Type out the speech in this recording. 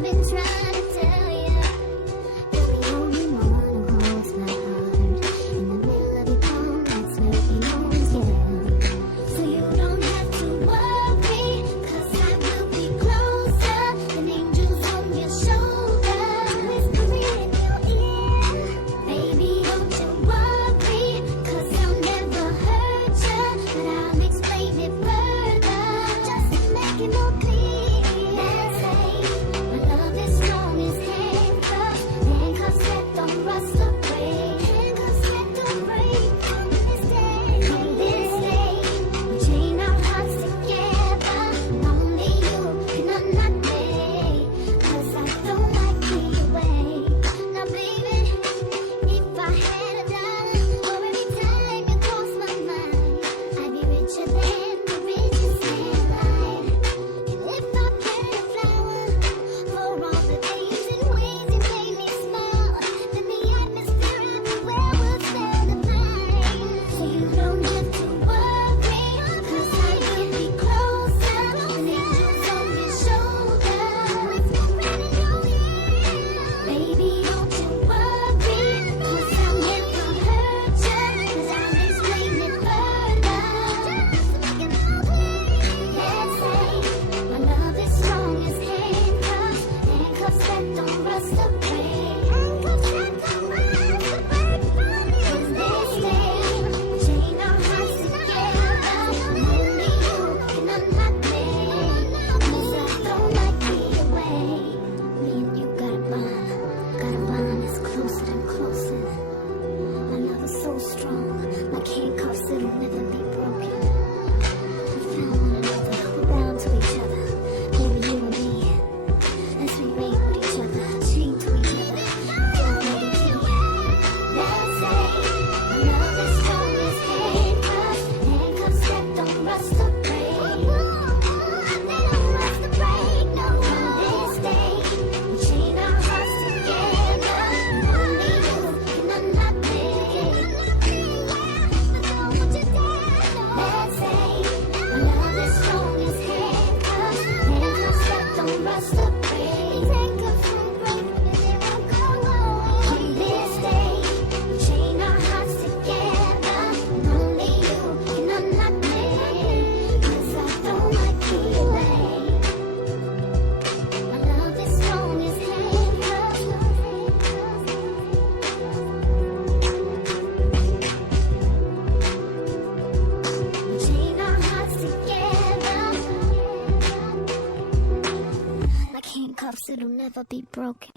I've been trying to tell you. You're the only one who holds my heart. In the middle of your palm, that's where we always get. So you don't have to worry, 'cause I will be closer than angels on your shoulder, whispering in your ear. Baby, don't you worry, 'cause I'll never hurt you, but I'll explain it further, just to make it more clear. Dancei, my love is strong as handcuffs, handcuffs that don't rust or break, handcuffs that don't break. On this day, we chain our hearts together. Only you and not me, 'cause I don't like being away. Now baby, if I had a dollar for every time you cross my mind, I'd be richer than the richest man alive. And if I plant a flower for all the days and ways you made me smile, then the atmosphere everywhere would stand the pine. So you don't have to worry, 'cause I will be closer than angels on your shoulder, whispering in your ear. Baby, don't you worry, 'cause I'll never hurt you, 'cause I'll explain it further, just to make it more clear. Dancei, my love is strong as handcuffs, handcuffs that don't rust or break, handcuffs that don't rust or break. On this day, chain our hearts together. Only you and not me, 'cause I don't like being away. Me and you got a bond that's closer and closer. My love is so strong, like handcuffs that'll never be broken. We found one another, we're bound to each other. Baby, you and me, as we mate with each other, chained to each other. Dancei, my love is strong as handcuffs, handcuffs that don't rust or break. They don't rust or break, no. On this day, we chain our hearts together. Only you and not me. Dancei, my love is strong as handcuffs, handcuffs that don't rust or break. Handcuffs won't break, and they won't go away. On this day, we chain our hearts together. Only you and not me, 'cause I don't like being away. My love is strong as handcuffs. We chain our hearts together. Like handcuffs, it'll never be broken.